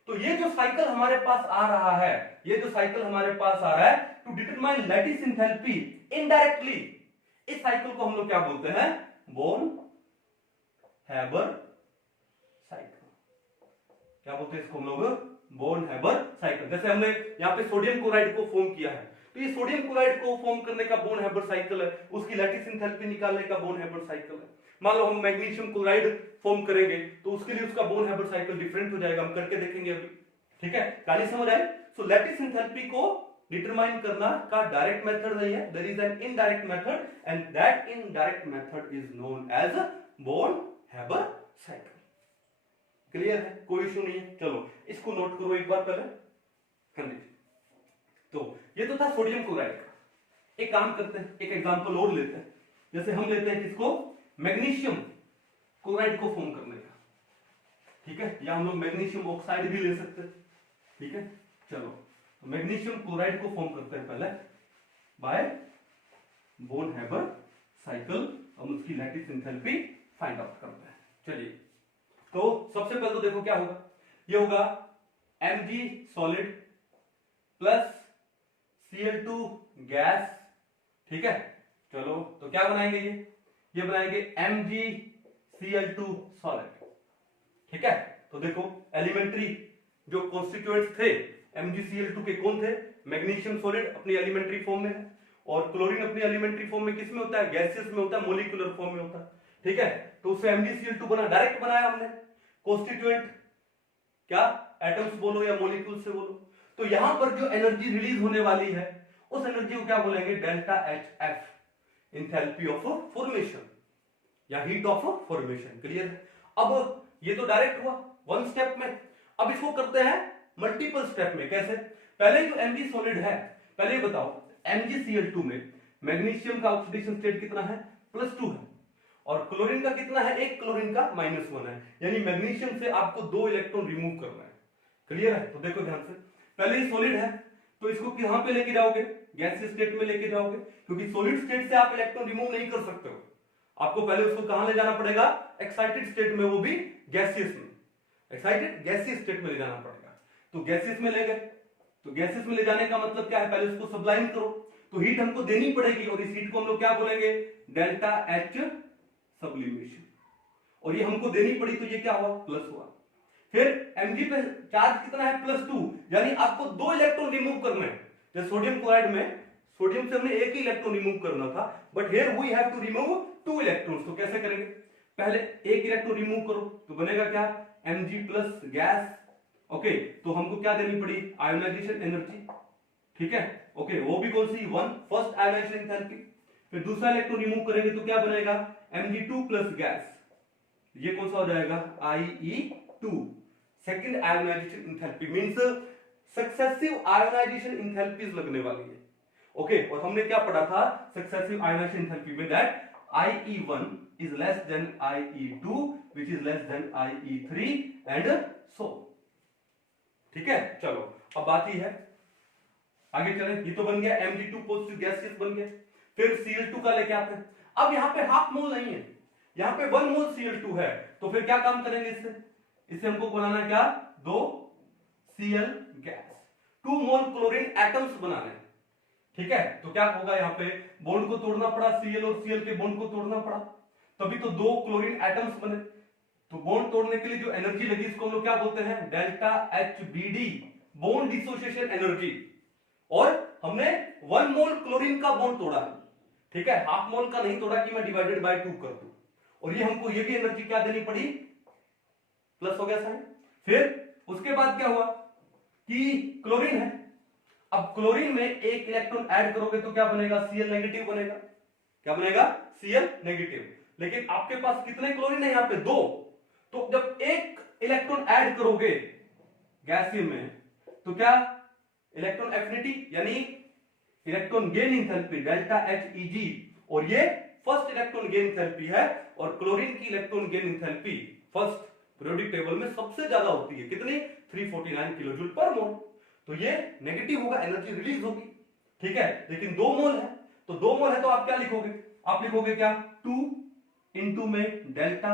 तो ये जो साइकिल हमारे पास आ रहा है, ये जो साइकिल हमारे पास आ रहा है to determine lattice enthalpy indirectly, इस साइकिल को हम लोग क्या बोलते हैं, बोर्न हैबर साइकिल। क्या बोलते हैं इसको हम लोग, बोर्न हैबर साइकिल। जैसे हमने यहाँ पे सोडियम क्लोराइड को फॉर्म किया है, तो ये सोडियम क्लोराइड को फॉर्म करने का बोर्न हैबर साइकिल है, उसकी लैटिस एंथैल्पी निकालने का बोर्न हैबर साइकिल है। मान लो हम मैग्नीशियम क्लोराइड फॉर्म करेंगे तो उसके लिए उसका बोर्न हैबर साइकिल डिफरेंट हो जाएगा, हम करके देखेंगे अभी। ठीक है, कहानी समझ आई? सो लैटिस एंथैल्पी को डिटरमाइन करना का डायरेक्ट मेथड नहीं है, there is an indirect method and that indirect method is known as Born Haber cycle. Clear है, कोई इशू नहीं है। चलो इसको नोट करो एक बार पहले। हाँ जी, तो ये तो था सोडियम क्लोराइड का। एक काम करते हैं, एक एग्जांपल और लेते हैं। जैसे हम लेते हैं किसको, मैग्नीशियम क्लोराइड को फॉर्म करने का। ठीक है, या हम लोग मैग्नीशियम ऑक्साइड भी ले सकते हैं। ठीक है, चलो तो मैग्नीशियम क्लोराइड को फॉर्म करते हैं पहले बाय बोर्न हैबर साइकिल, हम उसकी लैटिस एंथैल्पी फाइंड आउट करते हैं। चलिए, तो सबसे पहले तो देखो क्या होगा, ये होगा Mg solid plus Cl2 gas. ठीक है, चलो तो क्या बनाएंगे, ये बनाएंगे MgCl2 सॉलिड। ठीक है, तो देखो एलिमेंट्री जो कॉन्स्टिट्यूएंट्स थे MgCl2 के कौन थे, मैग्नीशियम सॉलिड अपनी एलिमेंट्री फॉर्म में है, और क्लोरीन अपनी एलिमेंट्री फॉर्म में किस में होता है, गैसियस में होता है, मोलिकुलर फॉर्म में होता है। ठीक है, तो उससे MgCl2 बना, डायरेक्ट बनाया हमने। कॉन्स्टिट्यूएंट क्या, एटम्स बोलो या मॉलिक्यूल से बोलो। तो यहां पर जो एनर्जी रिलीज होने वाली है उस एनर्जी को क्या बोलेंगे, delta H F, enthalpy of formation या हीट ऑफ फॉर्मेशन। क्लियर है? अब ये तो डायरेक्ट हुआ वन स्टेप में, अब इसको करते हैं मल्टीपल स्टेप में। कैसे, पहले जो Mg सॉलिड है, पहले बताओ MgCl2 में मैग्नीशियम का ऑक्सीडेशन स्टेट कितना है, +2 है, और क्लोरीन का कितना है, एक क्लोरीन का -1 है, यानी मैग्नीशियम से आपको 2 इलेक्ट्रॉन रिमूव करना है। क्लियर है? तो देखो ध्यान से, पहले ही सॉलिड है तो इसको कहां पे लेके जाओगे, गैसियस स्टेट में लेके जाओगे, क्योंकि सॉलिड स्टेट से आप इलेक्ट्रॉन रिमूव नहीं कर सकते हो। आपको पहले उसको कहां ले जाना पड़ेगा, एक्साइटेड स्टेट में, वो भी गैसियस में, एक्साइटेड गैसियस स्टेट में ले जाना पड़ेगा। तो गैसियस में ले गए, तो गैसियस में ले जाने का मतलब क्या है, पहले उसको सब्लाइम करो, तो हीट हमको देनी पड़ेगी, और इस हीट को हम लोग क्या बोलेंगे, डेल्टा एच सब्लिमेशन, और ये हमको देनी पड़ी तो ये क्या हुआ, प्लस हुआ। फिर Mg पे चार्ज कितना है, +2, यानी आपको 2 इलेक्ट्रॉन रिमूव करने हैं। जैसे सोडियम क्लोराइड में सोडियम से हमने एक ही इलेक्ट्रॉन रिमूव करना था, but here we have to remove 2 electrons. तो कैसे करेंगे, पहले एक इलेक्ट्रॉन रिमूव करो तो बनेगा क्या, Mg प्लस गैस। ओके, तो हमको क्या देनी पड़ी, आयोनाइजेशन एनर्जी। ठीक है, ओके, वो भी कौन सी, 1, फर्स्ट आयोनाइजेशन एंथैल्पी। फिर दूसरा इलेक्ट्रॉन रिमूव करेंगे तो क्या बनेगा, Mg2 प्लस गैस, ये कौन सा हो जाएगा, IE2, second ionization enthalpy, means successive ionization enthalpies लगने वाली है। ओके, और हमने क्या पढ़ा था सक्सेसिव आयोनाइजेशन एंथैल्पी में, that IE1 is less than IE2 which is less than IE3 and so। ठीक है, चलो अब बात ही है, आगे चलें। ये तो बन गया Mg2 पॉजिटिव गैसियस बन गया। फिर Cl2 का लेके आते हैं। अब यहाँ पे हाफ मोल नहीं है, यहाँ पे 1 मोल Cl2 है, तो फिर क्या काम करेंगे इससे हमको बनाना क्या, 2 Cl गैस, 2 मोल क्लोरीन एटम्स बनाने। ठीक है, तो क्या होगा, यहाँ पे बॉन्ड को तोड़ना पड़ा, Cl और Cl के बॉन्ड को तोड़ना पड़ा, तभी तो 2 क्लोरीन एटम्स बने। तो बॉन्ड तोड़ने के लिए जो एनर्जी लगी इसको हम लोग क्या बोलते हैं, delta HBD, bond dissociation energy. और हमने 1 मोल क्लोरीन का बॉन्ड तोड़ा है, ठीक है, हाफ मोल का नहीं तोड़ा कि मैं डिवाइडेड बाय 2 कर दूं, और ये हमको ये भी एनर्जी क्या देनी पड़ी, प्लस हो गया साइन। फिर उसके बाद क्या हुआ कि क्लोरीन है, अब क्लोरीन में एक इलेक्ट्रॉन ऐड करोगे तो क्या बनेगा, Cl नेगेटिव बनेगा, क्या बनेगा, Cl नेगेटिव। लेकिन आपके पास कितने क्लोरीन है, यहां पे 2, तो जब एक इलेक्ट्रॉन ऐड करोगे गैसीय में तो क्या इलेक्ट्रॉन एफिनिटी यानी electron gain enthalpy delta Heg, और ये फर्स्ट इलेक्ट्रॉन गेन इंथैल्पी है, और क्लोरीन की electron gain enthalpy first periodic table में सबसे ज्यादा होती है, कितनी, 349 किलोजूल पर मोल, तो ये नेगेटिव होगा, एनर्जी रिलीज होगी, ठीक है। लेकिन 2 मोल है, तो 2 मोल है तो आप क्या लिखोगे, आप लिखोगे क्या, 2 इंटू में डेल्टा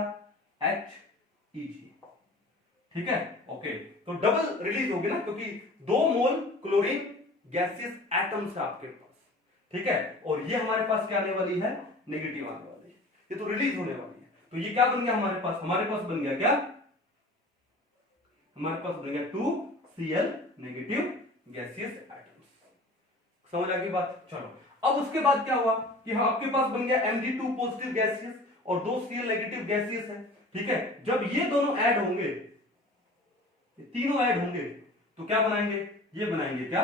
Heg, ठीक है, ओके, तो डबल रिलीज होगी ना, क्योंकि 2 मोल क्लोरीन गैसियस एटम्स है आपके पास, ठीक है, और ये हमारे पास क्या आने वाली है, नेगेटिव आने वाली है, ये तो रिलीज होने वाली है, तो ये क्या बन गया हमारे पास बन गया क्या, हमारे पास बन गया 2Cl नेगेटिव गैसियस एटम्स, समझ आ गई बात। चलो अब उसके बाद क्या हुआ कि आपके पास बन गया Mg2 पॉजिटिव गैसियस और 2 Cl नेगेटिव गैसियस है, ठीक है, जब ये दोनों ऐड होंगे, ये तीनों ऐड होंगे तो क्या बनाएंगे, ये बनाएंगे क्या,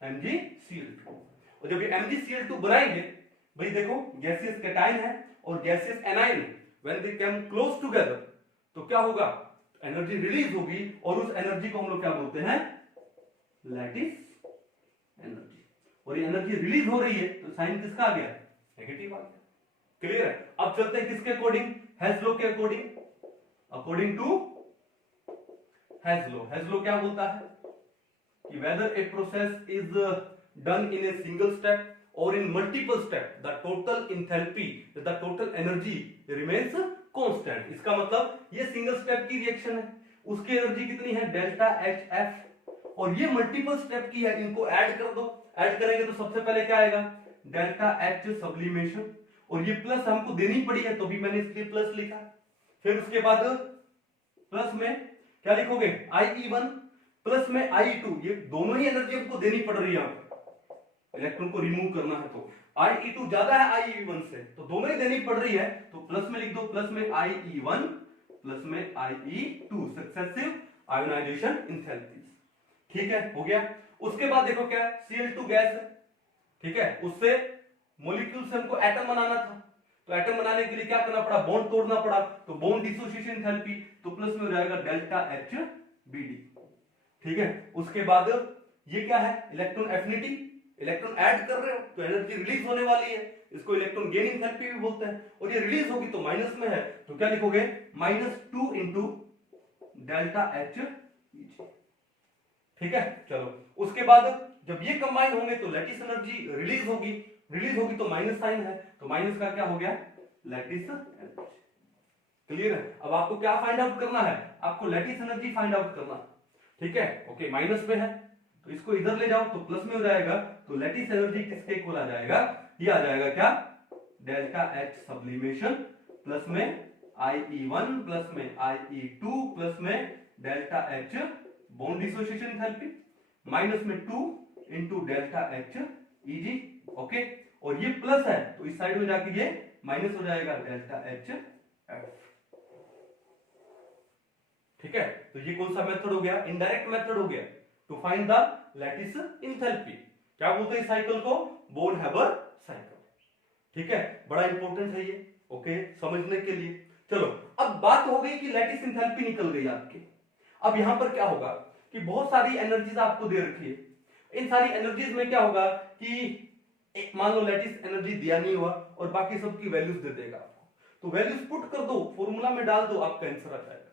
MgCl2, और जब ये MgCl2 बनाएंगे, भाई देखो गैसियस कैटायन है और gaseous anion, when they come close together तो क्या होगा, एनर्जी रिलीज होगी, और उस एनर्जी को हम लोग क्या बोलते हैं, लैटिस एनर्जी, और ये एनर्जी रिलीज हो रही है तो साइन किसका आ गया, नेगेटिव आ गया, क्लियर है। अब चलते हैं किसके अकॉर्डिंग, हेल्स लॉ के अकॉर्डिंग, अकॉर्डिंग टू हेल्स लॉ क्या बोलता है कि whether a process is done in a single step or in multiple step, the total enthalpy, the total energy remains constant। इसका मतलब ये सिंगल स्टेप की रिएक्शन है, उसकी एनर्जी कितनी है, डेल्टा HF, और ये मल्टीपल स्टेप की है, इनको ऐड कर दो, ऐड करेंगे तो सबसे पहले क्या आएगा, डेल्टा H सब्लिमेशन, और ये प्लस हमको देनी पड़ी है तो भी मैंने इसलिए प्लस लिखा। फिर उसके बाद प्लस में क्या लिखोगे, IE1 प्लस में IE2, ये दोनों ही एनर्जी हमको देनी पड़ रही है, यहां पर इलेक्ट्रॉन को रिमूव करना है तो IE2 ज्यादा है IE1 से, तो दोनों ही देनी पड़ रही है, तो प्लस में लिख दो, प्लस में IE1 प्लस में IE2 सक्सेसिव आयोनाइजेशन इंथैल्पीज, ठीक है, हो गया। उसके बाद देखो क्या है, Cl2 गैस है, ठीक है, उससे मॉलिक्यूल से हमको एटम बनाना था, तो एटम बनाने के लिए क्या करना पड़ा, बॉन्ड तोड़ना पड़ा, तो बॉन्ड डिसोसिएशन एंथैल्पी, तो प्लस में हो जाएगा डेल्टा HBD, ठीक है। उसके बाद ये क्या है, इलेक्ट्रॉन एफिनिटी, इलेक्ट्रॉन ऐड कर रहे हो तो एनर्जी रिलीज होने वाली है, इसको इलेक्ट्रॉन गेन एंथैल्पी भी बोलते हैं, और ये रिलीज होगी तो माइनस में है, तो क्या लिखोगे, -2 इंटू डेल्टा Heg, ठीक है। चलो उसके बाद जब ये कंबाइन होंगे तो लैटिस एनर्जी रिलीज होगी तो माइनस साइन है, तो माइनस का क्या हो गया, लैटिस एनर्जी, क्लियर है। अब आपको क्या फाइंड आउट करना है, आपको लैटिस एनर्जी फाइंड आउट करना, ठीक है, ओके, माइनस में है तो इसको इधर ले जाओ तो प्लस में हो जाएगा, तो लैटिस एनर्जी किसके इक्वल आ जाएगा, ये आ जाएगा क्या, डेल्टा H सब्लिमेशन प्लस में IE1 प्लस में IE2 प्लस में delta H bond dissociation enthalpy, minus में 2 इंटू डेल्टा HEG, ओके, और ये प्लस है तो इस साइड में जाके ये माइनस हो जाएगा, डेल्टा HF, ठीक है। तो ये कौन सा मेथड हो गया, इनडायरेक्ट मेथड हो गया to find the lattice enthalpy, क्या बोलते हैं इस साइकिल को, बोन हैबर साइकिल, ठीक है, बड़ा इंपॉर्टेंट है ये, ओके, समझने के लिए। चलो अब बात हो गई कि लैटिस एंथैल्पी निकल गई आपकी, अब यहां पर क्या होगा कि बहुत सारी एनर्जीज आपको दे रखी है, इन सारी एनर्जीज में क्या होगा कि मान लो लैटिस एनर्जी दिया नहीं हुआ और बाकी सबकी वैल्यूज दे देगा आपको, तो वैल्यूज पुट कर दो, फॉर्मूला में डाल दो, आपका आंसर आ जाएगा।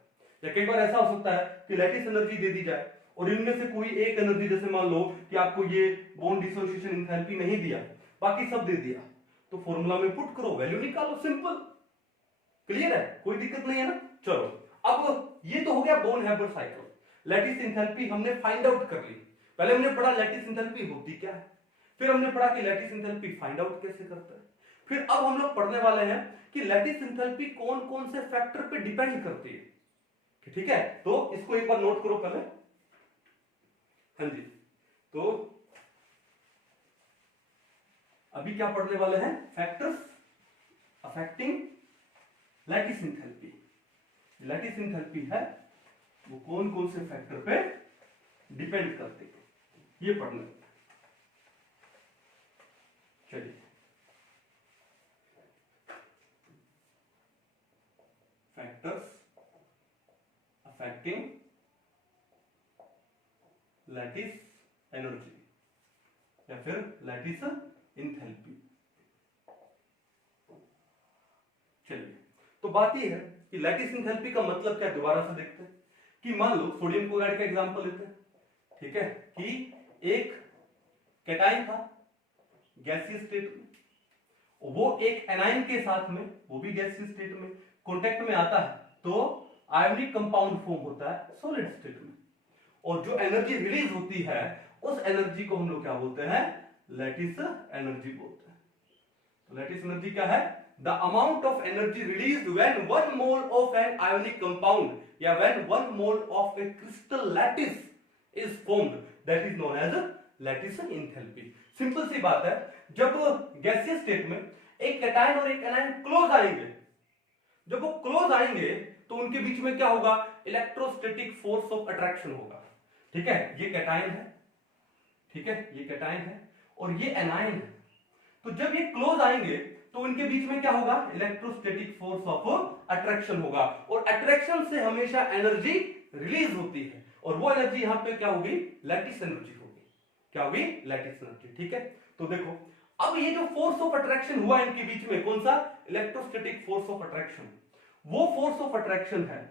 या कई बार ऐसा हो सकता है कि लैटिस एनर्जी दे दी जाए और इनमें से कोई एक एनर्जी, जैसे मान लो कि आपको ये बॉन्ड डिसोसिएशन एंथैल्पी नहीं दिया, बाकी सब दे दिया, तो फॉर्मूला में पुट करो, वैल्यू निकालो, सिंपल, क्लियर है, कोई दिक्कत नहीं है ना। चलो अब ये तो हो गया bone Haber cycle, lattice enthalpy हमने फाइंड आउट कर ली, पहले हमने पढ़ा लैटिस एंथैल्पी होती क्या है, फिर हमने पढ़ा कि लैटिस एंथैल्पी फाइंड आउट कैसे करता है, फिर अब हम लोग पढ़ने वाले हैं कि लैटिस एंथैल्पी कौन कौन से फैक्टर पे डिपेंड करती है, ठीक है। तो इसको एक बार नोट करो पहले, हाँ जी, तो अभी क्या पढ़ने वाले हैं, factors affecting lattice enthalpy. Lattice enthalpy है वो कौन कौन से फैक्टर पे डिपेंड करते हैं, ये पढ़ने वाले। चलिए फैक्टर्स अफेक्टिंग लैटिस एनर्जी या फिर लैटिस एंथैल्पी। चलिए तो बात यह है कि लैटिस एंथैल्पी का मतलब क्या, दोबारा से देखते हैं कि मान लो सोडियम क्लोराइड का एग्जांपल लेते हैं, ठीक है, कि एक कैटायन था गैसीय स्टेट में, वो एक एनायन के साथ में, वो भी गैसीय स्टेट में कांटेक्ट में आता है तो आयोनिक कंपाउंड फॉर्म होता है सॉलिड स्टेट में, और जो एनर्जी रिलीज होती है उस एनर्जी को हम लोग क्या बोलते हैं, लैटिस एनर्जी बोलते हैं। तो लैटिस एनर्जी क्या है, the amount of energy released when 1 mole of an ionic compound या when 1 mole of a crystal lattice is formed, that is known as lattice enthalpy. Simple सी बात है, जब गैसीय स्टेट में एक कैटायन और एक एनायन क्लोज आएंगे, जब वो क्लोज आएंगे तो उनके बीच में क्या होगा, इलेक्ट्रोस्टैटिक फोर्स ऑफ अट्रैक्शन होगा, ठीक है। ये कैटायन है, ठीक है, ये कैटायन है और ये एनायन है, तो जब ये क्लोज आएंगे तो उनके बीच में क्या होगा, इलेक्ट्रोस्टैटिक फोर्स ऑफ अट्रैक्शन होगा, और अट्रैक्शन से हमेशा एनर्जी रिलीज होती है, और वो एनर्जी यहां पे क्या होगी, लैटिस एनर्जी होगी। क्या होगी, लैटिस एनर्जी, ठीक है। तो देखो अब ये जो फोर्स ऑफ अट्रैक्शन हुआ इनके बीच में, कौन सा, इलेक्ट्रोस्टैटिक फोर्स ऑफ अट्रैक्शन, वो फोर्स ऑफ अट्रैक्शन है,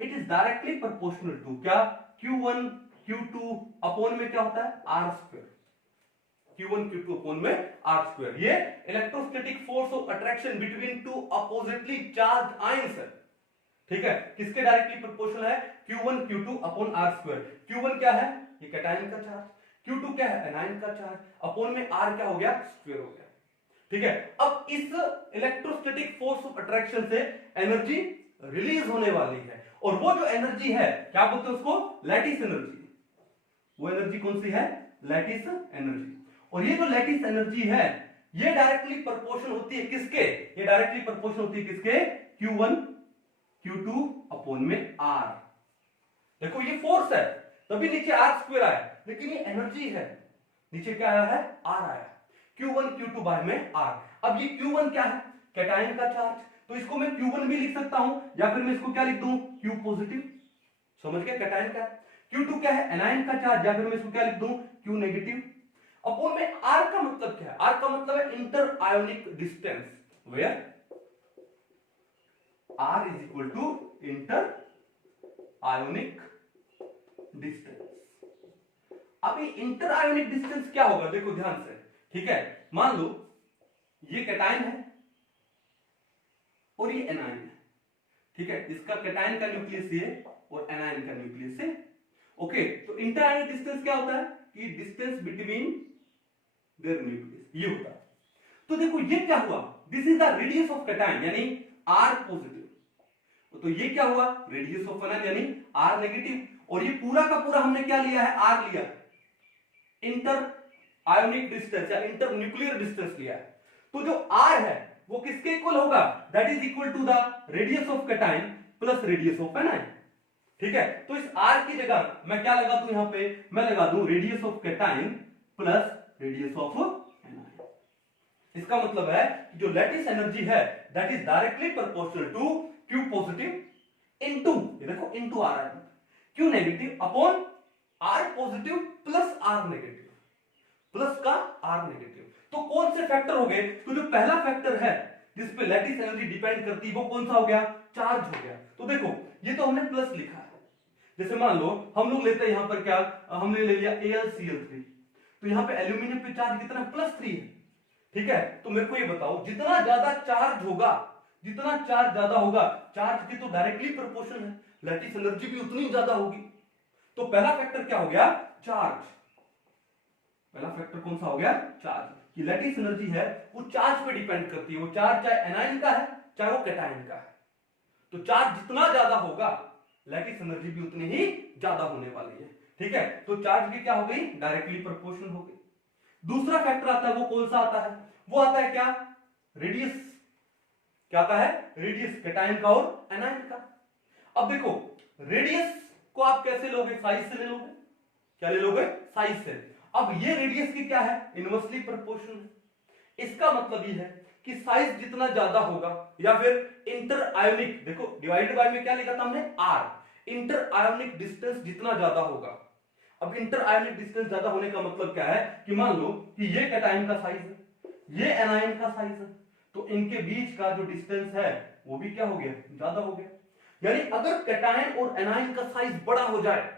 it is directly proportional to क्या, Q1 Q2 अपॉन में क्या होता है, R square, Q1 Q2 upon में R स्क्वायर। ये electrostatic force of attraction between two oppositely charged ions है, ठीक है, किसके डायरेक्टली प्रोपोर्शनल है, Q1 Q2 upon R square. Q1 क्या है, ये कैटायन का चार्ज, Q2 क्या है, एनायन का चार्ज, अपॉन में R क्या हो गया, स्क्वायर हो गया, ठीक है। अब इस इलेक्ट्रोस्टैटिक फोर्स ऑफ अट्रैक्शन से एनर्जी रिलीज होने वाली है, और वो जो एनर्जी है क्या बोलते हैं उसको, लैटिस एनर्जी। वो एनर्जी कौन सी है, लैटिस एनर्जी। और ये जो लैटिस एनर्जी है ये डायरेक्टली प्रोपोर्शनल होती है किसके, ये डायरेक्टली प्रोपोर्शनल होती है किसके, Q1 Q2 अपॉन में R। देखो ये फोर्स है तभी नीचे R स्क्वायर आया, लेकिन ये एनर्जी है, नीचे क्या आया है, R आया, Q1 Q2 बाय में R। अब ये Q1 क्या है, कैटायन का चार्ज, तो इसको मैं Q1 भी लिख सकता हूं, या फिर मैं इसको क्या लिख दूं, Q पॉजिटिव, समझ गए, कैटायन का। Q2 क्या है, एनायन का चार्ज, या फिर मैं इसको क्या लिख दूं, Q नेगेटिव। अपॉन में R का मतलब क्या है, R का मतलब है inter ionic distance, where R is equal to inter ionic distance. अब ये इंटर आयोनिक डिस्टेंस क्या होगा, देखो ध्यान से, ठीक है। मान लो ये कैटायन है और ये एनायन है, ठीक है, इसका कैटायन का न्यूक्लियस ये और एनायन का न्यूक्लियस है, ओके। तो इंटर आयोनिक डिस्टेंस क्या होता है, कि डिस्टेंस बिटवीन देयर न्यूक्लियस, ये होता है। तो देखो ये क्या हुआ, this is the radius of cation यानी R पॉजिटिव, तो ये क्या हुआ, रेडियस ऑफ एनायन यानी R नेगेटिव, और ये पूरा का पूरा हमने क्या लिया है, R लिया, इंटर आयोनिक डिस्टेंस या इंटर न्यूक्लियर डिस्टेंस लिया है। तो जो R है वो किसके इक्वल होगा, that is equal to the radius of cation plus radius of anion, ठीक है। तो इस R की जगह मैं क्या लगा दूं, यहां पे मैं लगा दूं radius of cation plus radius of anion. इसका मतलब है कि जो लैटिस एनर्जी है that is directly proportional to Q positive into, ये देखो इनटू R है, Q negative upon R positive plus R negative, plus का R नेगेटिव। तो कौन से फैक्टर हो गए, तो जो पहला फैक्टर है जिस पे लैटिस एनर्जी डिपेंड करती है वो कौन सा हो गया, चार्ज हो गया। तो देखो ये तो हमने प्लस लिखा है, जैसे मान लो हम लोग लेते हैं यहां पर क्या, हमने ले लिया AlCl3, तो यहां पे एल्यूमिनियम पे चार्ज कितना, +3 है, ठीक है। तो मेरे को ये बताओ जितना ज्यादा चार्ज होगा, जितना चार्ज ज्यादा होगा, चार्ज की तो डायरेक्टली प्रोपोर्शनल है, लैटिस एनर्जी भी उतनी ज्यादा होगी। तो पहला फैक्टर क्या हो गया, चार्ज, पहला फैक्टर कौन सा हो गया, चार्ज, कि लैटिस एनर्जी है वो चार्ज पे डिपेंड करती है, वो चार्ज चाहे एनायन का है चाहे वो कैटायन का है। तो चार्ज जितना ज्यादा होगा लैटिस एनर्जी भी उतनी ही ज्यादा होने वाली है, ठीक है। तो चार्ज की क्या हो गई, डायरेक्टली प्रोपोर्शनल हो गई। दूसरा फैक्टर आता है, वो कौन सा आता है? वो आता है क्या? रेडियस। क्या आता है? रेडियस, कैटायन का और एनायन का। अब देखो, रेडियस को आप कैसे लोगे? साइज से ले लोगे। क्या ले लोगे? साइज से। अब ये रेडियस की क्या है? इनवर्सली प्रोपोर्शनल है। इसका मतलब ये है कि साइज जितना ज्यादा होगा, या फिर इंटर आयोनिक, देखो डिवाइडेड बाय में क्या लिखा था हमने? आर। इंटर आयोनिक डिस्टेंस जितना ज्यादा होगा। अब इंटर आयोनिक डिस्टेंस ज्यादा होने का मतलब क्या है? कि मान लो कि ये कैटायन का साइज है, ये एनायन का साइज है, तो इनके बीच का जो डिस्टेंस है वो भी क्या हो गया? ज्यादा हो गया। यानी अगर कैटायन और एनायन का साइज बड़ा हो जाए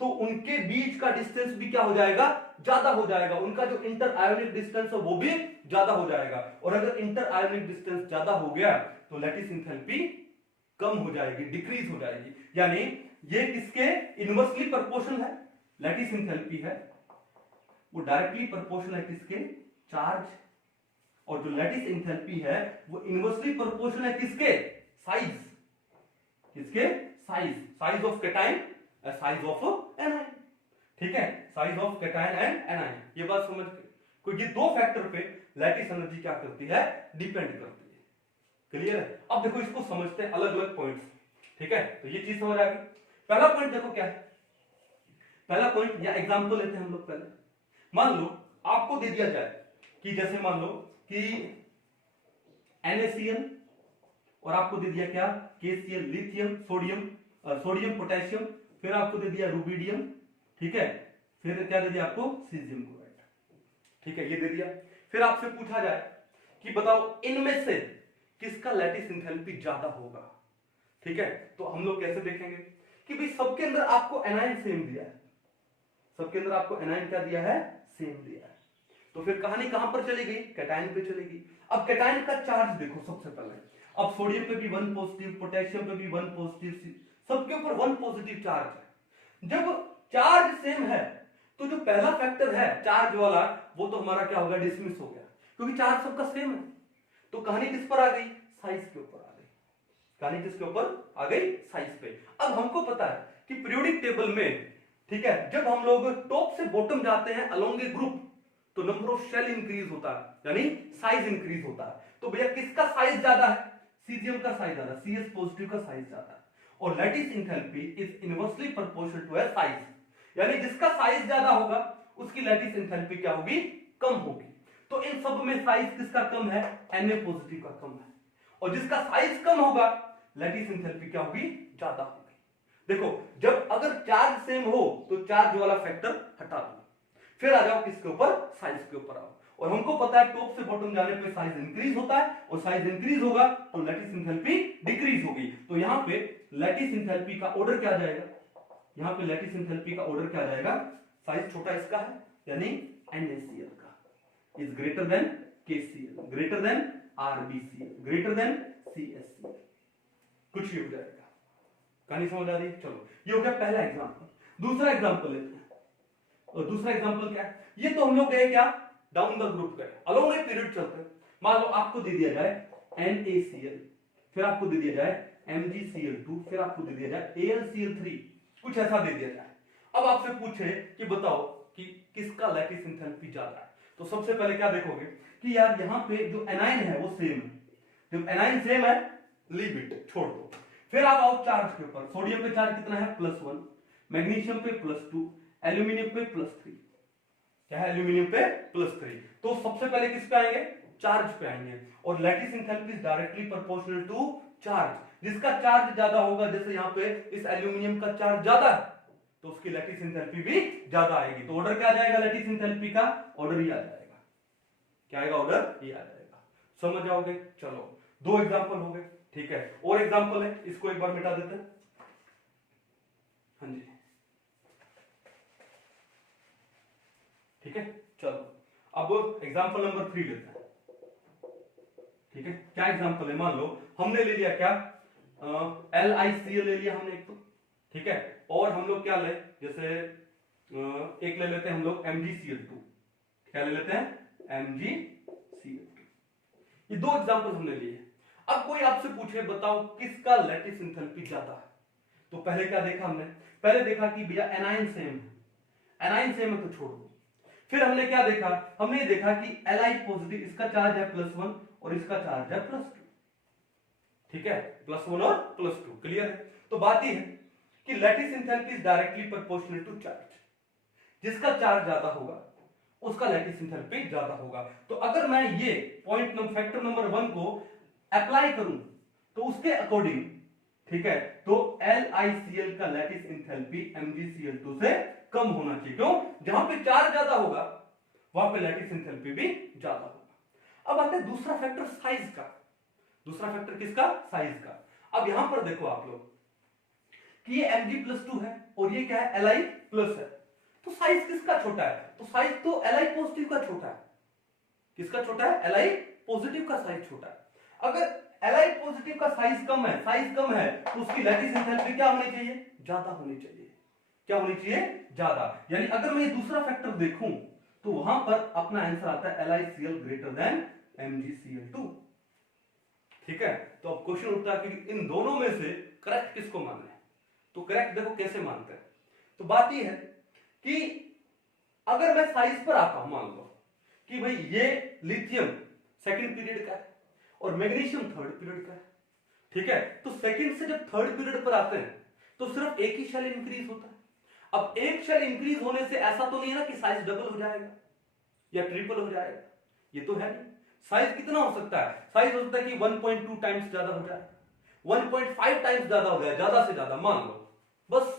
तो उनके बीच का डिस्टेंस भी क्या हो जाएगा? ज्यादा हो जाएगा। उनका जो इंटर आयोनिक डिस्टेंस है वो भी ज्यादा हो जाएगा। और अगर इंटर आयोनिक डिस्टेंस ज्यादा हो गया तो लैटिस एंथैल्पी कम हो जाएगी, डिक्रीज हो जाएगी। यानी ये किसके इनवर्सली प्रोपोर्शनल है? लैटिस एंथैल्पी है वो डायरेक्टली प्रोपोर्शनल है किसके? चार्ज। और जो लैटिस एंथैल्पी है वो इनवर्सली प्रोपोर्शनल है किसके? साइज। किसके? Size. Size of cation, size of anion. ठीक है, size of cation and anion. ये बात समझ गए? क्योंकि दो फैक्टर पे लैटिस एनर्जी क्या करती है? डिपेंड करती है। क्लियर है? अब देखो इसको समझते हैं अलग अलग पॉइंट्स। ठीक है, तो ये चीज समझ आ गई। पहला पॉइंट देखो क्या है? पहला पॉइंट या एग्जांपल लेते हैं हम लोग। पहले मान लो आपको दे दिया जाए कि जैसे मान लो कि NaCl और आपको दे दिया क्या? KCl, lithium, sodium, sodium potassium, फिर आपको दे दिया रुबिडियम, ठीक है, फिर क्या दे दिया आपको? Caesium chloride. ठीक है, ये दे दिया। फिर आपसे पूछा जाए कि बताओ इनमें से किसका लैटिस एंथैल्पी ज्यादा होगा? ठीक है, तो हम लोग कैसे देखेंगे कि भाई सबके अंदर आपको एनायन सेम दिया है, सबके अंदर आपको एनायन क्या दिया है? सेम दिया है। तो फिर कहानी कहां पर चली गई? कैटायन पे चली गई। अब कैटायन का चार्ज देखो सबसे पहले। अब सोडियम पे भी 1 पॉजिटिव, पोटेशियम पे भी 1 पॉजिटिव, सबके ऊपर 1 पॉजिटिव चार्ज है। जब चार्ज सेम है तो जो पहला फैक्टर है चार्ज वाला वो तो हमारा क्या होगा? डिसमिस हो गया, क्योंकि चार्ज सबका सेम है। तो कहानी किस पर आ गई? साइज के ऊपर आ गई। कहानी किसके ऊपर आ गई? साइज पे। अब हमको पता है कि पीरियोडिक टेबल में, ठीक है, जब हम लोग टॉप से बॉटम जाते हैं अलोंग ए ग्रुप तो नंबर ऑफ शेल इंक्रीज होता है, यानी साइज इंक्रीज होता है। तो भैया किसका साइज ज्यादा है? सीजियम का साइज ज्यादा, CS पॉजिटिव का साइज ज्यादा है। और lattice enthalpy is inversely proportional to size, यानी जिसका साइज ज्यादा होगा उसकी लैटिस एंथैल्पी क्या होगी? कम होगी। तो इन सब में साइज किसका कम है? Na पॉजिटिव का कम है। और जिसका साइज कम होगा लैटिस एंथैल्पी क्या होगी? ज्यादा होगी। देखो, जब अगर चार्ज सेम हो तो चार्ज वाला फैक्टर हटा दो, फिर आ जाओ किसके ऊपर? साइज के ऊपर आओ। और हमको पता है टॉप से बॉटम जाने पे साइज इंक्रीज होता है, और साइज इंक्रीज होगा तो लैटिस एंथैल्पी डिक्रीज होगी। तो यहां पे लैटिस एंथैल्पी का ऑर्डर क्या जाएगा? यहां पे लैटिस एंथैल्पी का ऑर्डर क्या जाएगा? साइज छोटा इसका है, यानी NaCl का is greater than KCl, greater than RbCl, greater than CSCl, कुछ भी हो जाएगा। कहानी समझ आ रही? चलो, ये हो गया पहला एग्जांपल। दूसरा एग्जांपल लेते हैं। और दूसरा एग्जांपल क्या है? ये तो हम लोग गए क्या? डाउन द ग्रुप गए, अलोंग ए पीरियड चलते। मान लो आपको दे दिया जाए NaCl, फिर आपको दे दिया जाए MgCl2, फिर आपको दे दिया जाए AlCl3, कुछ ऐसा दे दिया जाए। अब आपसे पूछे कि बताओ कि किसका लैटिस एंथैल्पी ज्यादा है, तो सबसे पहले क्या देखोगे कि यार यहाँ पे जो एनायन है वो सेम है। जब एनायन सेम है लीव इट, छोड़ दो। फिर आप आओ चार्ज के ऊपर। सोडियम पे चार्ज कितना है? +1, मैग्नीशियम पे +2, एल्यूमिनियम पे +3। क्या है? एल्यूमिनियम पे +3। तो सबसे पहले किस पे आएंगे? चार्ज पे आएंगे। और lattice enthalpy is directly proportional to charge. जिसका चार्ज ज्यादा होगा, जैसे यहाँ पे इस एल्यूमिनियम का चार्ज ज्यादा है तो उसकी लैटिस एंथैल्पी भी ज्यादा आएगी। तो ऑर्डर क्या आ जाएगा? लैटिस एंथैल्पी का ऑर्डर ही आ जाएगा। क्या आएगा? ऑर्डर ही आ जाएगा। समझ जाओगे? चलो, 2 एग्जांपल हो गए। ठीक है, और एग्जांपल है, इसको एक बार मिटा देते हैं। हाँ जी, ठीक है, चलो अब एग्जांपल नंबर 3 लेते हैं। ठीक है, क्या एग्जांपल है? मान लो हमने ले लिया क्या? LiCl ले लिया हमने एक तो, ठीक है, और हम लोग क्या ले, जैसे एक ले लेते हैं हम लोग MgCl2। क्या ले लेते हैं? MgCl2। ये 2 एग्जांपल हमने लिए। अब कोई आपसे पूछे बताओ किसका लैटिस एंथैल्पी ज्यादा है, तो पहले क्या देखा हमने? पहले देखा कि भैया एनायन सेम है, एनायन सेम है तो छोड़ दो। फिर हमने क्या देखा, हमने देखा कि Li पॉजिटिव, इसका चार्ज है +1 और इसका चार्ज है +2, ठीक है, +1 और +2, क्लियर है। तो बात यह है कि lattice enthalpy is directly proportional to charge, जिसका चार्ज ज्यादा होगा उसका लैटिस एंथैल्पी ज्यादा होगा। तो अगर मैं ये फैक्टर नंबर 1 को अप्लाई करूं तो उसके अकॉर्डिंग, ठीक है, तो LiCl का लैटिस एंथैल्पी MgCl2 से कम होना चाहिए। क्यों? जहां पे चार्ज ज्यादा होगा वहां पे लैटिस एंथैल्पी भी ज्यादा होगा। अब आते हैं दूसरा फैक्टर साइज का। दूसरा फैक्टर किसका? साइज का। अब यहां पर देखो आप लोग कि ये Mg+2 है और ये क्या है? Li+ है। तो साइज किसका छोटा है? तो साइज तो Li पॉजिटिव का छोटा है। किसका छोटा है? Li पॉजिटिव का साइज छोटा है। अगर Li पॉजिटिव का साइज कम है तो उसकी लैटिस एंथैल्पी क्या होनी चाहिए? ज्यादा होनी चाहिए। क्या होनी चाहिए? ज्यादा। यानी अगर मैं ये दूसरा फैक्टर देखूं तो वहां पर अपना आंसर आता है LiCl ग्रेटर देन MgCl2, ठीक है। तो अब क्वेश्चन उठता है कि इन दोनों में से करेक्ट किसको मानना है। तो करेक्ट देखो कैसे मानते हैं। तो बात यह है कि अगर मैं साइज पर आता हूं, मान लो कि भाई ये लिथियम सेकंड पीरियड का है और मैग्नीशियम थर्ड पीरियड का है, ठीक है। तो सेकंड से जब थर्ड पीरियड पर आते हैं तो सिर्फ एक ही शेल इंक्रीज होता है। अब एक शेल इंक्रीज होने से ऐसा तो नहीं है ना कि साइज डबल हो जाएगा या ट्रिपल हो जाएगा, ये तो है नहीं। साइज कितना हो सकता है? साइज हो सकता है कि 1.2 टाइम्स ज्यादा हो जाए, 1.5 टाइम्स ज्यादा हो जाए, ज्यादा से ज्यादा मान लो, बस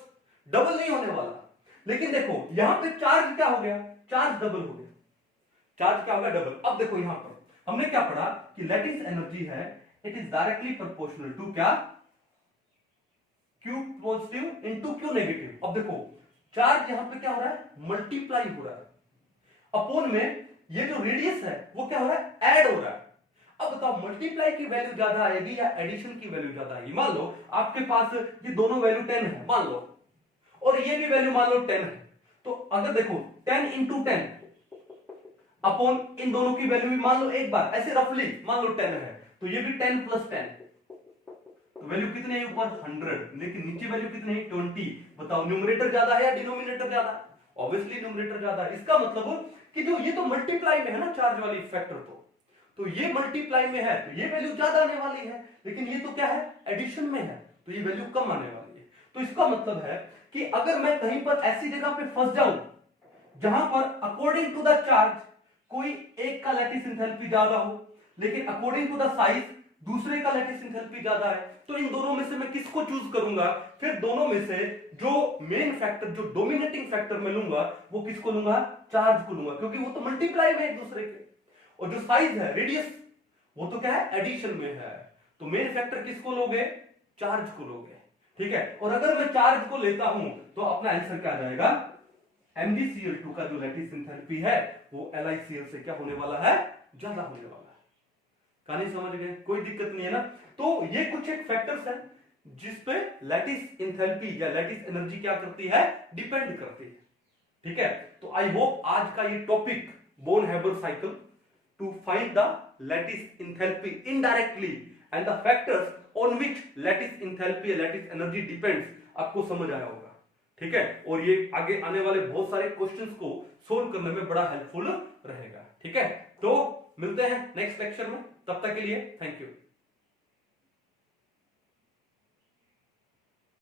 डबल नहीं होने वाला। लेकिन देखो यहां पे चार्ज क्या हो गया? चार्ज डबल हो गया। चार्ज क्या हो गया? डबल। अब देखो यहां पर हमने क्या पढ़ा कि लैटिस एनर्जी है, it is directly proportional to क्या? Q positive into Q negative. अब देखो चार्ज यहां पे क्या हो रहा है? मल्टीप्लाई हो रहा है अपोन में ये जो रेडियस है वो क्या हो रहा है? ऐड हो रहा है। अब बताओ मल्टीप्लाई की वैल्यू ज्यादा आएगी या एडिशन की वैल्यू ज्यादा आएगी? मान लो आपके पास ये दोनों वैल्यू 10 है मान लो, और ये भी वैल्यू मान लो 10 है, तो अगर देखो 10 इंटू 10 अपॉन इन दोनों की वैल्यू भी मान लो एक बार ऐसे रफली मान लो 10 है, तो ये भी 10 प्लस 10, तो वैल्यू कितनी है ऊपर? 100, लेकिन नीचे वैल्यू कितनी है? 20। बताओ न्यूमरेटर ज्यादा है या डिनोमिनेटर ज्यादा है? ऑब्वियसली न्यूमरेटर ज्यादा है। इसका मतलब कि जो ये तो मल्टीप्लाई में है ना चार्ज वाली फैक्टर, तो ये मल्टीप्लाई में है तो ये वैल्यू ज्यादा आने वाली है, लेकिन ये तो क्या है? एडिशन में है, तो ये वैल्यू कम आने वाली है। तो इसका मतलब है कि अगर मैं कहीं पर ऐसी जगह पे फंस जाऊं जहां पर अकॉर्डिंग टू द चार्ज कोई एक का लैटिस एंथैल्पी ज्यादा हो, लेकिन अकॉर्डिंग टू द साइज दूसरे का लैटिस एंथैल्पी ज्यादा है, तो इन दोनों में से मैं किसको चूज करूंगा? फिर दोनों में से जो मेन फैक्टर, जो डोमिनेटिंग फैक्टर मैं लूंगा वो किसको लूंगा? चार्ज को लूंगा, क्योंकि वो तो मल्टीप्लाई में एक दूसरे के। और जो साइज है, रेडियस, वो तो क्या है? एडिशन में है। तो मेन फैक्टर किसको लोगे? चार्ज को लोगे, ठीक है। और अगर मैं चार्ज को लेता हूं तो अपना आंसर क्या आ जाएगा? MgCl2 का जो लैटिस एंथैल्पी है वो LiCl से क्या होने वाला है? ज्यादा होने वाला है। कहानी समझ गए? कोई दिक्कत नहीं है ना। तो ये कुछ एक फैक्टर्स है जिसपे लैटिस एंथैल्पी या लैटिस एनर्जी क्या करती है? डिपेंड करती है, ठीक है। तो आई होप आज का ये topic Born Haber cycle to find the lattice enthalpy indirectly and the factors on which lattice enthalpy lattice energy depends आपको समझ आया होगा, ठीक है। और ये आगे आने वाले बहुत सारे क्वेश्चंस को सोल्व करने में बड़ा हेल्पफुल रहेगा, ठीक है। तो मिलते हैं नेक्स्ट लेक्चर में, तब तक के लिए थैंक यू।